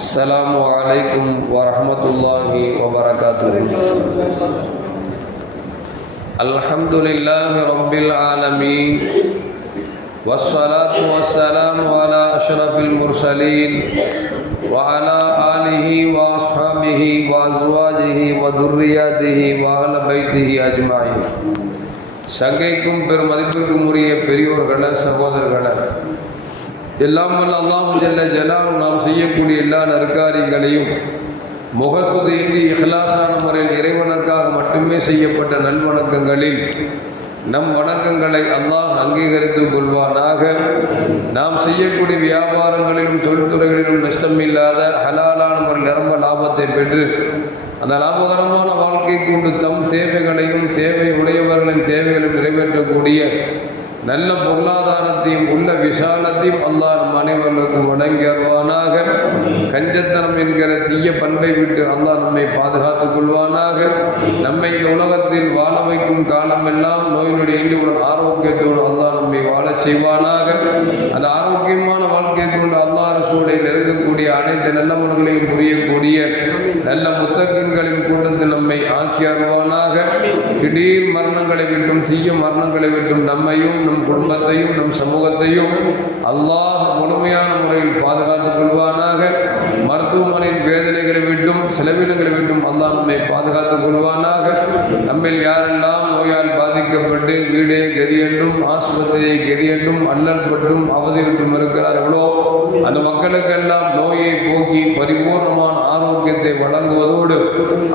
السلام عليكم ورحمة الله وبركاته. الحمد لله رب العالمين والصلاة والسلام على أشرف المرسلين وعلى آله وأصحابه وأزواجه وذرياته وأهل بيته أجمعين. சங்கைக்கும் பெருமதிப்பிற்கும் உரிய பெரியோர்களே, சகோதரர்களே, எல்லாம் வல்ல அல்லாஹ் ஜல்ல ஜலாலுஹு நாம் செய்யக்கூடிய எல்லா நற்காரியங்களையும் முகஸ்துதியின்றி இஹ்லாஸான முறையில் இறைவனுக்காக மட்டுமே செய்யப்பட்ட நல்வணக்கங்களில் நம் வணக்கங்களை அல்லாஹ் அங்கீகரித்துக் கொள்வானாக. நாம் செய்யக்கூடிய வியாபாரங்களிலும் தொழில்துறைகளிலும் நஷ்டமில்லாத ஹலாலான முறையில் நிரம்ப லாபத்தை பெற்று அந்த லாபகரமான வாழ்க்கை கொண்டு தம் தேவைகளையும் தேவை உடையவர்களின் தேவைகளையும் நிறைவேற்றக்கூடிய நல்ல பொருளாதாரத்தையும் உள்ள விசாலத்தையும் அல்லாஹ் நம் அனைவர்களுக்கும் வழங்கி அருள்வானாக. கஞ்சத்தனம் என்கிற தீய பண்பை விட்டு அல்லாஹ் நம்மை பாதுகாத்துக் கொள்வானாக. நம்மை இந்த உலகத்தில் வாழ வைக்கும் காலமெல்லாம் நோயினுடைய இன்றுடன் ஆரோக்கியத்தோடு அல்லாஹ் நம்மை வாழச் செய்வானாக. அந்த ஆரோக்கியமான வாழ்க்கை கொண்டு அல்லாஹ் ரசூலை நெருங்கக்கூடிய அனைத்து நல்லவர்களையும் புரியக்கூடிய நல்ல முத்தகின்களின் கூட்டத்தில் நம்மை ஆக்கி அருள்வானாக. திடீர் மரணங்களை விட்டும் தீய மரணங்களை விட்டும் நம்மையும் நம் குடும்பத்தையும் நம் சமூகத்தையும் அல்லாஹ் முழுமையான முறையில் பாதுகாத்துக் கொள்வானாக. மருத்துவமனையின் வேதனைகளை விட்டும் செலவினங்களை விட்டும் அல்லாஹ் நம்மை பாதுகாத்துக் கொள்வானாக. நம்மில் யாரெல்லாம் நோயால் பாதிக்கப்பட்டு வீடே கதி என்றும் ஆஸ்பத்திரியை கதி என்றும் அல்லல் பட்டும் அவதியுற்றும் இருக்கிறார்களோ அந்த மக்களுக்கெல்லாம் நோயை போக்கி பரிபூர்ணமான ஆரோக்கியத்தை வழங்குவதோடு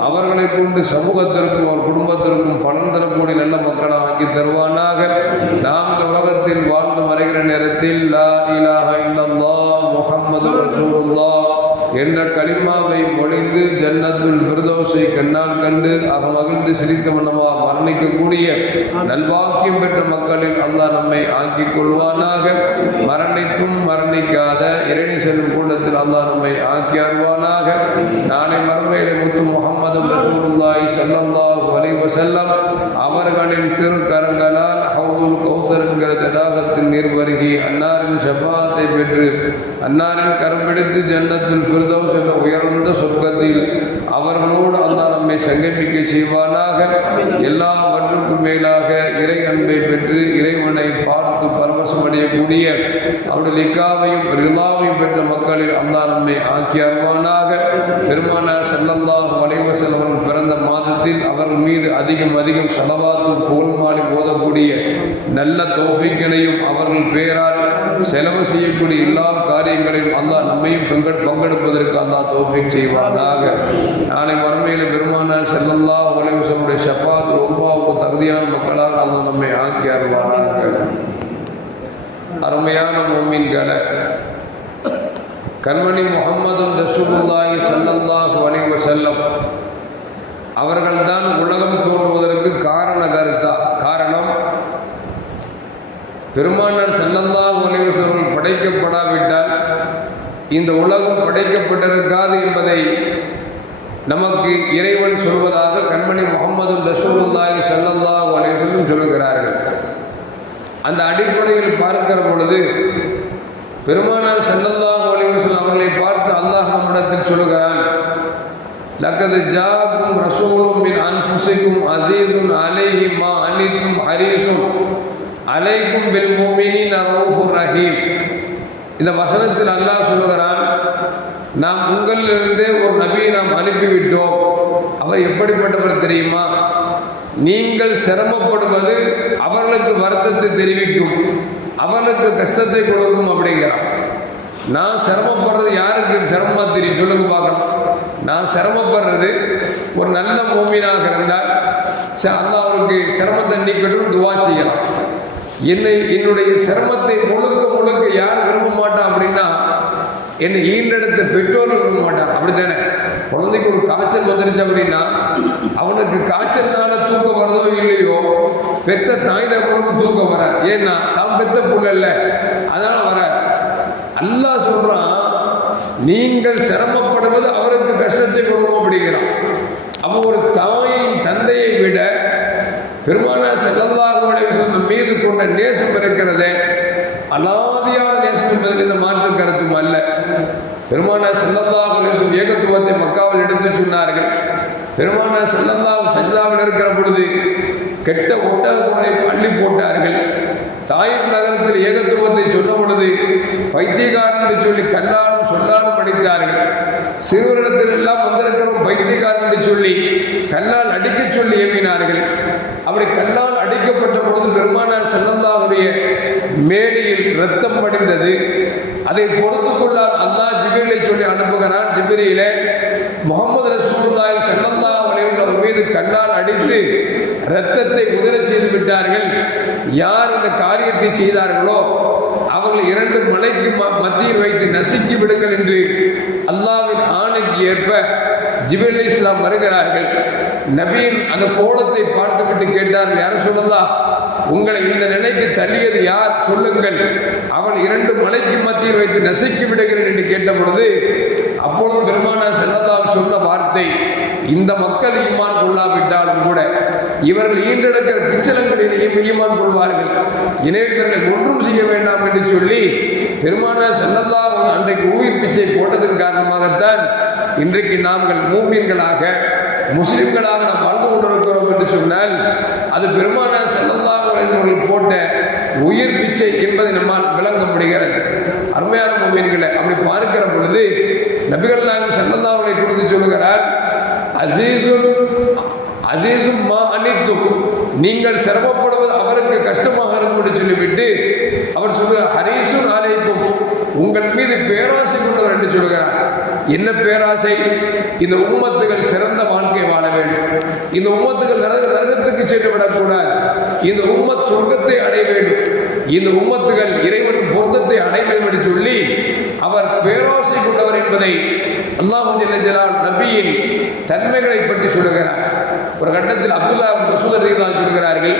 அவர்களை கொண்டு சமூகத்திற்கும் அவர் குடும்பத்திற்கும் பலன் தரக்கூடிய நல்ல மக்களை ஆக்கி தருவானாக. நாம் இந்த உலகத்தில் வாழ்ந்து மறைகிற நேரத்தில் லா இலாஹ இல்லல்லாஹ் முஹம்மது ரசூலுல்லாஹ் என்ற கலிமாவை மொழிந்து ஜன்னத்துல் ஃபிர்தௌஸை கண்ணால் கண்டு மகிழ்ந்து சிரித்த மன்னமாக மரணிக்கக்கூடிய நல்வாக்கியம் பெற்ற மக்களில் அல்லாஹ் நம்மை ஆக்கிக் கொள்வானாக. மரணிக்கும் மரணிக்காத இறைநி செல்லும் கூட்டத்தில் அல்லாஹ் நம்மை ஆக்கி அருள்வானாக. நாளை மறுமையிலே முத்து முஹம்மது ரசூலுல்லாஹி ஸல்லல்லாஹு அலைஹி வஸல்லம் அவர்களின் திருக்கரங்களால் ஹவுதுல் கௌசர் என்கிற தடாகத்தின் நீர் வருகி அன்னாரின் ஷஃபாஅத்தை பெற்று அன்னாரின் கரம் பிடித்து ஜன்னத்துல் ஃபிர்தௌஸ் என்ற உயர்ந்த சொர்க்கத்தில் அவர்களோடு அல்லாஹ் நம்மை சங்கமிக்க செய்வானாக. எல்லாவற்றுக்கும் மேலாக இறை அன்பை பெற்று இறைவனை பார்த்து பரவசமடையக்கூடிய அவருடைய லிக்காவையும் ரிலாவையும் பெற்ற மக்களில் அல்லாஹ் நம்மை ஆக்கி அருள்வானாக. பெருமானார் ஸல்லல்லாஹு அலைஹி வஸல்லம் அவர்கள் பிறந்த மாதத்தில் அவர்கள் மீது அதிகம் ஸலவாத்தும் புகழ்மாலை ஓதக்கூடிய நல்ல தௌஃபீக்கினையும் அவர்கள் பேரால் செலவு செய்யக்கூடிய எல்லா காரியங்களையும் அல்லாஹ் நம்மையும் பங்கெடுப்பதற்கு அல்லாஹ் தௌஃபீக் செய்வானாக. நாளை மறுமையில் பெருமானார் ஸல்லல்லாஹு அலைஹி வஸல்லம் ஷஃபாத் ரொம்பாவுக்கு தகுதியான மக்களால் அல்லாஹ் நம்மை ஆக்கி அருள்வானாக. அருமையான முஃமின்களே, கண்மணி முஹம்மது ரசூலுல்லாஹி ஸல்லல்லாஹு அலைஹி வஸல்லம் அவர்கள்தான் உலகம் தோன்றுவதற்கு காரணம் பெருமானார் ஸல்லல்லாஹு அலைஹி வஸல்லம் படைக்கப்படாவிட்டால் இந்த உலகம் படைக்கப்பட்டிருக்காது என்பதை நமக்கு இறைவன் சொல்வதாக கண்மணி முஹம்மது ரசூலுல்லாஹி ஸல்லல்லாஹு அலைஹி வஸல்லம் சொல்கிறார்கள். அந்த அடிப்படையில் பார்க்கிற பொழுது பெருமானார் ஸல்லல்லாஹு அலைஹி வஸல்லம் அவர்களை பார்த்து அல்லாஹ் நம்மிடத்தில் சொல்கிறான், லக்கத் ஜாஅக்கும் ரசூலும் மின் அன்ஃபுஸிக்கும் அஸீஸுன் அலைஹி மா அனித்தும் ஹரீஸுன் அலைக்கும் பில் முஃமினீன ரഊஃபுர் ரஹீம். இந்த வசனத்தில் அல்லாஹ் சொல்கிறான், நாம் உங்களிலிருந்தே ஒரு நபியை நாம் அனுப்பிவிட்டோம். அவர் எப்படிப்பட்டவர் தெரியுமா? நீங்கள் சிரமப்படுவது அவர்களுக்கு வருத்தத்தை தெரிவிக்கும், அவர்களுக்கு கஷ்டத்தை கொடுக்கும் அப்படிங்கிறான். நான் சிரமப்படுறது யாருக்கு சிரமமா தெரியும் சொல்லுங்க பார்க்கலாம். நான் சிரமப்படுறது ஒரு நல்ல மூமினாக இருந்தால் அல்லாஹ் அவருக்கு சிரமத்தை நீக்கட்டும் துவா செய்யலாம். என்னுடைய சிரமத்தை முழுக்க யார் விரும்ப மாட்டான் அப்படின்னா என்னை ஈண்டெடுத்த பெற்றோர்கள் விரும்ப மாட்டான். அப்படித்தானே? குழந்தைக்கு ஒரு காய்ச்சல் வந்துருச்சு அப்படின்னா அவனுக்கு காய்ச்சல்னால தூக்கம் வரதோ இல்லையோ பெத்த தாய் தகவலுக்கு தூக்கம் வராது. ஏன்னா தான் பெத்த புள்ள இல்லை, அதனால வராது. அல்லாஹ் சொல்றான், நீங்கள் சிரமப்படுவது அவருக்கு கஷ்டத்தை கொடுக்கும் அப்படிங்கிறான். அப்போ ஒரு தாயின் தந்தையை விட பெருமானார் ஸல்லல்லாஹு அலைஹி வஸல்லம் மீது கொண்ட நேசம் இருக்கிறதே அல்லாத அலாதியான நேசம் என்பதில் இந்த மாற்று கருத்தும் அல்ல. பெருமானார் ஸல்லல்லாஹு அலைஹி வஸல்லம் ஏகத்துவத்தை மக்காவில் எடுத்து சொன்னார்கள். பெருமானார் ஸல்லல்லாஹு சஜ்தாவில் இருக்கிற பொழுது கெட்ட ஒட்டகங்களை அள்ளி போட்டார்கள். தாயிப் நகரத்தில் ஏகத்துவத்தை சொன்ன பொழுது பைத்தியக்காரன் என்று சொல்லி கண்ணாலும் சொல்லாலும் படித்தார்கள். சிறுவரிடத்தில் எல்லாம் வந்திருக்கிறோம் பைத்தியக்காரன் என்று சொல்லி கண்ணால் அடிக்க சொல்லி ஏவினார்கள். அப்படி கண்ணால் அடிக்கப்பட்ட பொழுது பெருமானார் ஸல்லல்லாஹுடைய மேடையில் இரத்தம் படிந்தது. அதை பொறுத்து கொள்ளார் அல்லாஹ் ஜிப்ரீலை சொல்லி அனுப்புகிறான். ஜிப்ரீலே முஹம்மது ரசூலுல்லாஹி ஸல்லல்லாஹு அலைஹி வஸல்லம் மீது கண்ணால் அடித்து இரத்தத்தை உதிர செய்து விட்டார்கள். யார் இந்த காரியத்தை செய்தார்களோ அவர்கள் 2 மலைக்கு மத்தியில் வைத்து நசுக்கி விடுங்கள் என்று அல்லாஹ்வின் ஆணைக்கு ஏற்ப ஜிப்ரீல் அலைஹிஸ்ஸலாம் வருகிறார்கள். நபியின் அந்த கோலத்தை பார்த்துவிட்டு கேட்டார்கள், யார சொல்லலாம், உங்களை இந்த நிலைக்கு தள்ளியது யார் சொல்லுங்கள், அவன் 2 மலைக்கு மத்தியில் வைத்து நசுக்கி விடுகிறேன் என்று கேட்ட பொழுது அப்பொழுது பெருமானார் ஸல்லல்லாஹு சொன்ன வார்த்தை, இந்த மக்கள் ஈமான் கொள்ளாவிட்டாலும் கூட இவர்கள் ஈண்டெடுக்கிற பிச்சலங்களிலேயும் ஈமான் கொள்வார்கள், எனவே இவர்கள் ஒன்றும் செய்ய வேண்டாம் என்று சொல்லி பெருமானார் ஸல்லல்லாஹு அன்றைக்கு உயிர் பிச்சை போட்டதன் காரணமாகத்தான் இன்றைக்கு நாங்கள் மூமின்களாக முஸ்லிம்களாக நாம் வாழ்ந்து கொண்டிருக்கிறோம் என்று சொன்னால் அது பெருமானார் ஸல்லல்லாஹு அலைஹி வஸல்லம் போட்ட உயிர் பிச்சை என்பதை நம்மால் விளங்க முடிகிறது. அருமையான மூமின்களை அப்படி பார்க்கிற பொழுது நபிகள் நாயகம் ஸல்லல்லாஹு அலைஹி வஸல்லம் சொல்லுகிறார், அசீசும் மா அனித்தும், நீங்கள் சிரமப்படுவது அவருக்கு கஷ்டமாக இருக்கும் என்று சொல்லிவிட்டு அவர் சொல்லுகிறார், ஹரீசுன் அலைக்கும், உங்கள் மீது பேராசை கொண்டவர் என்று சொல்கிறார். என்ன பேராசை? இந்த உம்மத்துகள் சிறந்த வாழ்க்கை வாழ வேண்டும், இந்த உம்மத்துகள் நரகத்துக்கு சென்று விடக்கூடாது, இந்த உம்மத் சொர்க்கத்தை அடைய வேண்டும், இந்த உம்மத்துகள் இறைவன் பொருத்தத்தை அடைய வேண்டும் என்று சொல்லி அவர் பேராசை கொண்டவர் என்பதை அல்லாஹ் ஜல்ல ஜலால் நபியின் தன்மைகளை பற்றி சொல்லுகிறார். ஒரு கட்டத்தில் அப்துல்லா மசூத் ரலியல்லாஹு சொல்கிறார்கள்,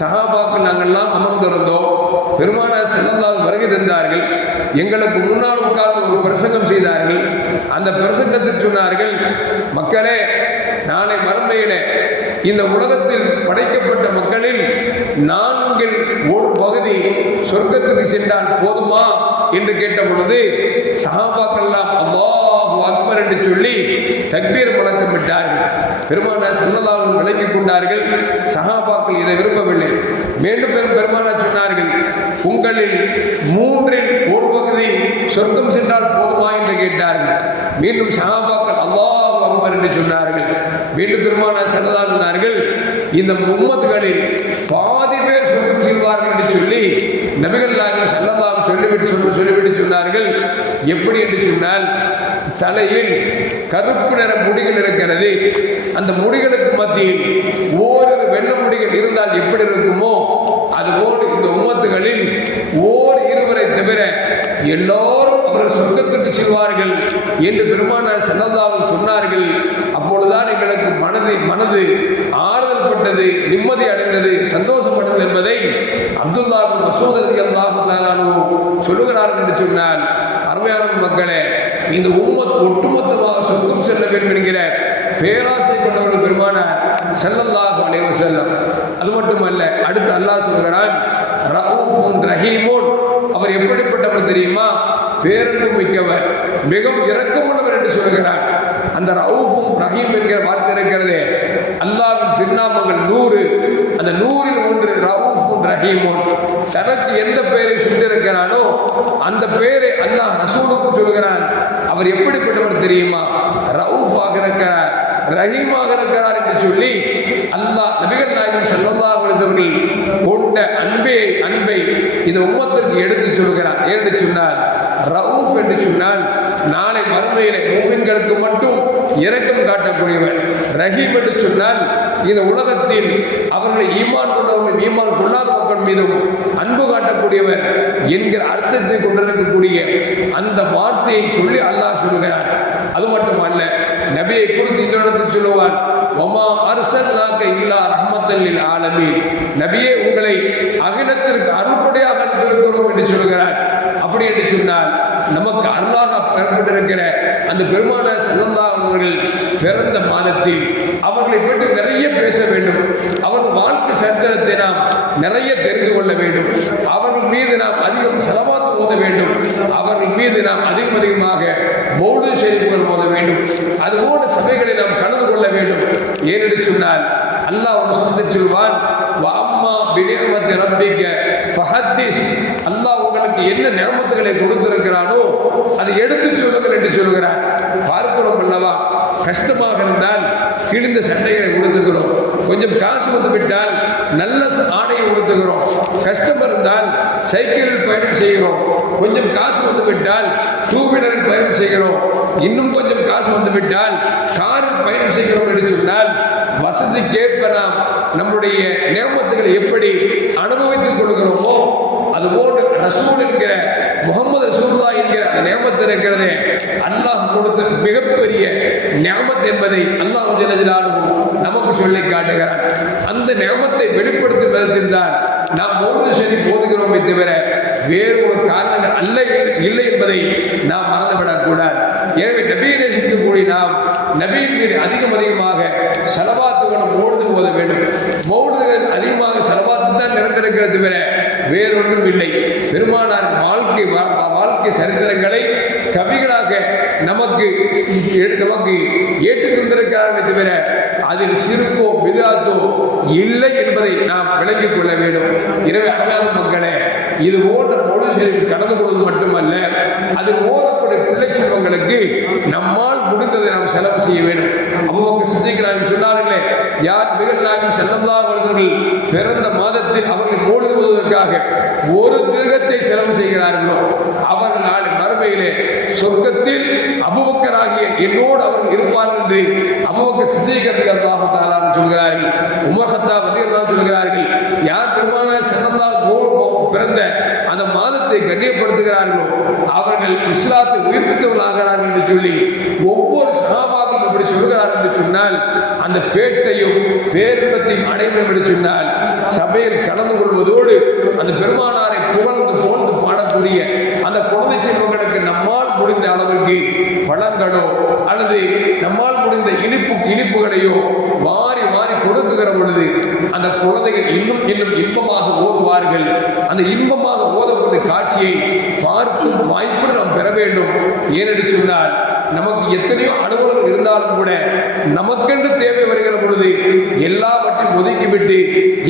சஹாபாக்கள் நாங்கள்லாம் அமர்ந்திருந்தோம், பெருமானார் ஸல்லல்லாஹு வருகை தந்தார்கள், எங்களுக்கு முன்னால் உட்கார்ந்து ஒரு பிரசங்கம் செய்தார்கள். அந்த பிரசங்கத்தில் சொன்னார்கள், மக்களே, நாளை மறுமையிலே இந்த உலகத்தில் படைக்கப்பட்ட மக்களில் 4 பகுதி சொர்க்கத்துக்கு சென்றால் போதுமா என்று கேட்ட பொழுது சஹாபாக்கள் எல்லாம் அல்லாஹு அக்பர் என்று சொல்லி தக்பீர் முழக்கம் விட்டார்கள். பெருமானார் ஸல்லல்லாஹு அலைஹி விளங்கிக் கொண்டார்கள். சஹாபாக்கள் இதை விரும்பவில்லை. மீண்டும் பெருமானார் சொன்னார்கள், உங்களில் 1/3 பகுதி சொர்க்கம் சென்றால் போதுமா என்று கேட்டார்கள். மீண்டும் சஹாபாக்கள் அல்லாஹு அக்பர் என்று சொன்னார்கள். மீண்டும் பெருமானார் ஸல்லல்லாஹு அலைஹி சொன்னார்கள், இந்த உம்மத்துகளில் பாதி பேர் சொர்க்கம் செல்வார்கள் என்று சொல்லி நபிகள் நாயகம் ஸல்லல்லாஹு சொல்லிவிட்டு சொன்னார்கள். எப்படி என்று சொன்னால், தலையில் கருப்பு நிற முடிகள் இருக்கிறது, அந்த முடிகளுக்கு மத்தியில் ஓரிரு வெள்ள முடிகள் இருந்தால் எப்படி இருக்குமோ அதுபோல் இந்த உம்மத்துகளில் இருவரை தவிர எல்லோரும் அவர்கள் சொர்க்கத்திற்கு செல்வார்கள் என்று பெருமானார் ஸல்லல்லாஹு சொன்னார்கள். அப்பொழுதுதான் எங்களுக்கு மனது ஆறுதல் பட்டது, நிம்மதி அடைந்தது, சந்தோஷப்பட்டது என்பதை அப்துல்லா பின் மஸ்ஊத் ரலியல்லாஹு தஆலா சொல்லுகிறார்கள் என்று சொன்னால், அருமையான மக்களே, இந்த உம்மத் ஒட்டுமொத்தமாக சொர்க்கம் செல்ல வேண்டும் என்கிற பேராசை கொண்டவர்கள் பெருமானார் ஸல்லல்லாஹு அலைஹி வஸல்லம். அது மட்டுமல்ல, அடுத்து அல்லாஹ் சொல்கிறான், ரഊஃபுன் ரஹீமுன், அவர் எப்படிப்பட்டவர் தெரியுமா? பேரன்பு மிக்கவர், மிகவும் இரக்கமுள்ளவர் என்று சொல்கிறார். அந்த ரഊஃபும் ரஹீம் என்கிற வார்த்தை இருக்கிறது, அல்லாஹ்வின் திருநாமங்கள் 100, அந்த 100ல் 1 ரഊஃபுன் ரஹீமுன். தனக்கு எந்த பெயரை சொல்லியிருக்கிறானோ அந்த பெயரை அல்லாஹ் ரசூலுக்கு சொல்கிறான். அவர் எப்படிப்பட்டவர் தெரியுமா? ரഊஃபாக இருக்கிறார், ரஹீமாக இருக்கிறார் என்று சொல்லி அல்லாஹ் நபிகள் நாயகம் ஸல்லல்லாஹு அலைஹி வஸல்லம் கொண்ட அன்பை இந்த உம்மத்திற்கு எடுத்து சொல்கிறார். என்று சொன்னால் ரഊஃப் என்று சொன்னால் நாளை மறுமையிலே மூமின்களுக்கு மட்டும் இரக்கம் காட்டக்கூடியவர். ரஹீம் என்று சொன்னால் இந்த உலகத்தில் அவர்களை ஈமான் கொண்டவர்கள் ஈமான் கொள்ளாத மக்கள் மீதும் அன்பு காட்டக்கூடியவர் என்கிற அர்த்தத்தை கொண்டிருக்கக்கூடிய அந்த வார்த்தையை சொல்லி அல்லாஹ் சொல்கிறார். அது மட்டுமல்ல, நபியை குறித்து இந்த இடத்தில் சொல்லுவார், வமா அர்ஸல்நாக இல்லா ரஹ்மத்தல் லில் ஆலமீன், நபியே உங்களை அகிலத்திற்கு அருள்படையாக அனுப்பியிருக்கிறோம் என்று சொல்கிறார். அப்படி என்று சொன்னால் நமக்கு அருளாக பெறப்பட்டிருக்கிற அந்த பெருமானார் ஸல்லல்லாஹு அவர்கள் பிறந்த மாதத்தில் அவர்களை பற்றி நிறைய பேச வேண்டும், அவர்கள் வாழ்க்கை சரித்திரத்தை நாம் நிறைய தெரிந்து கொள்ள வேண்டும், அவர்கள் மீது நாம் அதிகம் ஸலவாத் ஓத வேண்டும். அவர்கள் மீது நாம் அதிகமாக மௌலிது ஷரீஃப்கள் ஓத வேண்டும். அதுபோன்ற சபைகளை நாம் கலந்து கொள்ள வேண்டும். ஏனென்று சொன்னால் அல்லாஹ் ஒரு சொந்தத்தில் சொல்வான், வஅம்மா பிநிஅமத்தி ரப்பிக ஃபஹத்திஸ். அல்லாஹ் உங்களுக்கு என்ன நியமத்துகளை கொடுத்திருக்கிறானோ அதை எடுத்து சொல்லுங்கள் என்று சொல்கிறார். பார்க்கிறோம் அல்லவா, கஷ்டமாக இருந்தால் கிழிந்த சட்டைகளை உடுத்துகிறோம், கொஞ்சம் காசு வந்து விட்டால் நல்ல ஆடையை உடுத்துகிறோம். கஷ்டம் இருந்தால் சைக்கிளில் பயணம் செய்கிறோம், கொஞ்சம் காசு வந்து விட்டால் டூ வீலரில் பயணம் செய்கிறோம், இன்னும் கொஞ்சம் காசு வந்து விட்டால் காரில் பயணம் செய்கிறோம் என்று சொன்னால் வசதிக்கேற்ப நாம் நம்முடைய நியமத்துகளை எப்படி அனுபவித்துக் கொள்கிறோமோ அதுபோன்று ரசூல் என்கிற முகமது ரசூலுல்லாஹ் என்கிற அந்த நியமத்து இருக்கிறதே அல்லாஹ் கொடுத்த மிகப்பெரிய நியமத் என்பதை அல்லாஹ் ஜல்ல ஜலாலுஹு நமக்கு சொல்லி காட்டுகிறார். அந்த நியமத்தை வெளிப்படுத்தும் விதத்தில் தான் நாம் மௌலிது ஷரீஃப் ஓதுகிறோமே தவிர வேறு ஒரு காரணங்கள் அல்ல இல்லை என்பதை நாம் மறந்துவிடக் கூடாது. எனவே நபியை நேசிக்கக்கூடிய நாம் நபியின் மீது அதிகமாக ஸலவாத்துகளும் மௌலிது ஓத வேண்டும். மௌலிதுகள் அதிகமாக ஸலவாத்து தான் நடந்திருக்கிறது தவிர வேறொன்றும் இல்லை. பெருமானார் வாழ்க்கை சரித்திரங்களை கவிகளாக நமக்கு ஏற்றுக் கொண்டிருக்கிறார்கள் தவிர அதில் சிறுக்கோ பிதாத்தோ இல்லை என்பதை நாம் விளங்கிக் கொள்ள வேண்டும். எனவே அருமையான மக்களே, இது போன்ற மௌலிது ஷரீஃப் கலந்து கொள்வது மட்டுமல்ல, அது ஓதக்கூடிய பிள்ளை செல்வங்களுக்கு நம்மால் முடிந்ததை நாம் செலவு செய்ய வேண்டும். அபூபக்கர் சித்திக் ரலியல்லாஹு சொன்னார்களே, யார் நபிகள் நாயகம் ஸல்லல்லாஹு அலைஹி வஸல்லம் பிறந்த மாதத்தில் அவர்கள் மௌலிது ஓதுவதற்காக ஒரு திர்ஹத்தை செலவு செய்கிறார்களோ அவர்கள் நாளை மறுமையிலே சொர்க்கத்தில் அபூபக்கர் ஆகிய என்னோடு அவர்கள் இருப்பார்கள் என்று அபூபக்கர் சித்திக் ரலியல்லாஹு தஆலா சொல்கிறார்கள். உமர் கத்தாப் ரலியல்லாஹு சொல்கிறார்கள், யார் பெருமானார் ஸல்லல்லாஹு பிறந்த அந்த மாதத்தை கண்ணியப்படுத்துகிறார்களோ அவர்கள் இஸ்லாத்தை உயிர்ப்பித்தவர்களாகிறார்கள் என்று சொல்லி ஒவ்வொரு சஹாபாக்களும் இப்படி சொல்கிறார்கள் என்று சொன்னால் அந்த பேற்றையும் பேரின்பத்தையும் அடைவோம் என்று சொன்னால் சபையில் கலந்து கொள்வதோடு அந்த பெருமானாரை புகழ்ந்து போன்று பாடக்கூடிய அந்த குழந்தை செல்வங்களுக்கு நம்மால் முடிந்த அளவிற்கு பழங்களோ அல்லது நம்மால் முடிந்த இனிப்புகளையோ மாறி மாறி கொடுக்குகிற பொழுது அந்த குழந்தைகள் இன்னும் இன்பமாக ஓதுவார்கள். அந்த இன்பமாக ஓதக்கூடிய காட்சியை பார்க்கும் வாய்ப்பு நாம் பெற வேண்டும். ஏனென்று சொன்னால் நமக்கு எத்தனையோ அனுகூலம் இருந்தாலும் கூட நமக்கென்று தேவை வருகிற பொழுது எல்லாவற்றையும் ஒதுக்கிவிட்டு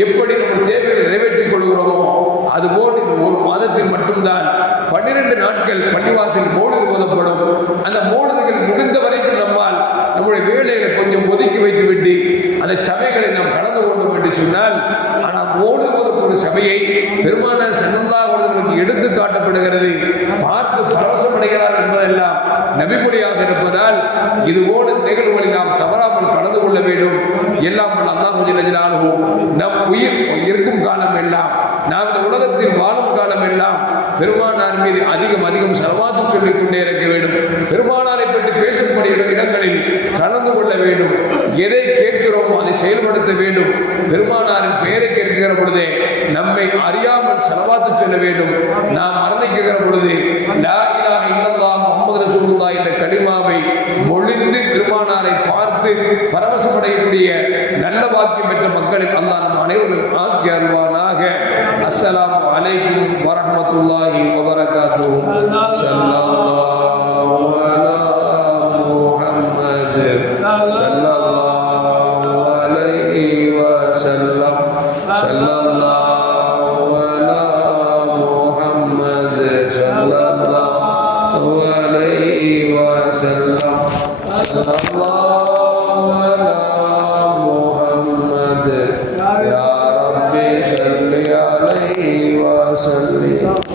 எப்படி நம்ம தேவையை நிறைவேற்றிக் கொள்கிறோமோ அதுபோல் இந்த ஒரு மாதத்தில் மட்டும்தான் 12 நாட்கள் பள்ளிவாசல் மௌலிது ஓதப்படும். அந்த மௌலிதுகள் முடிந்த வரைக்கும் நம்மால் நம்முடைய வேலைகளை கொஞ்சம் ஒதுக்கி வைத்துவிட்டு அந்த சபைகளை நாம் கலந்து கொண்டோம் என்று சொன்னால், ஆனால் மௌலிது ஓதக்கூடிய சபையை பெருமானார் ஸல்லல்லாஹு அலைஹி வஸல்லம் எடுத்து காட்டப்படுகிறது. பார்த்து பரவசமடைகிறார் என்பதெல்லாம் நபிமொழியாக இருப்பதால் இதுபோன்ற நிகழ்வுகளில் நாம் தவறாமல் கலந்து கொள்ள வேண்டும். எல்லாம் அல்லாஹ் ஜல்ல ஜலாலுஹு நம் உயிர் இருக்கும் காலம் எல்லாம், நாம் இந்த உலகத்தில் வாழும் காலம் எல்லாம் பெருமானார் மீது அதிகம் ஸலவாத்து சொல்லிக் கொண்டே இருக்க வேண்டும். பெருமானாரை பற்றி பேசக்கூடிய இடங்களில் கலந்து கொள்ள வேண்டும். எதை கேட்கிறோமோ அதை செயல்படுத்த வேண்டும். பெருமானாரின் பெயரை கேட்கிற பொழுதே நம்மை அறியாமல் ஸலவாத்து சொல்ல வேண்டும். நாம் மரணிக்கிற பொழுது லா இலாஹ இல்லல்லாஹ் முஹம்மது ரசூலுல்லாஹ் என்ற கலிமாவை மொழிந்து பெருமானாரை பார்த்து பரவசமடையக்கூடிய நல்ல வாக்கியம் பெற்ற மக்களில் அல்லாஹ் நம் அனைவரும் ஆக்கி அருள்வானாக. அஸ்ஸலாமு அலைக்கும் வரஹ்மத்துல்லாஹி வபரகாத்துஹு. ஸல்லல்லாஹு அலா முஹம்மத் ஸல்லல்லாஹு அலைஹி வஸல்லம். ஸல்லல்லாஹு அலா முஹம்மத் ஸல்லல்லாஹு அலைஹி வஸல்லம். ஸல்லல்லாஹு அலா முஹம்மத் யா ரப்பி ஸல்லி அலைஹி வஸல்லம்.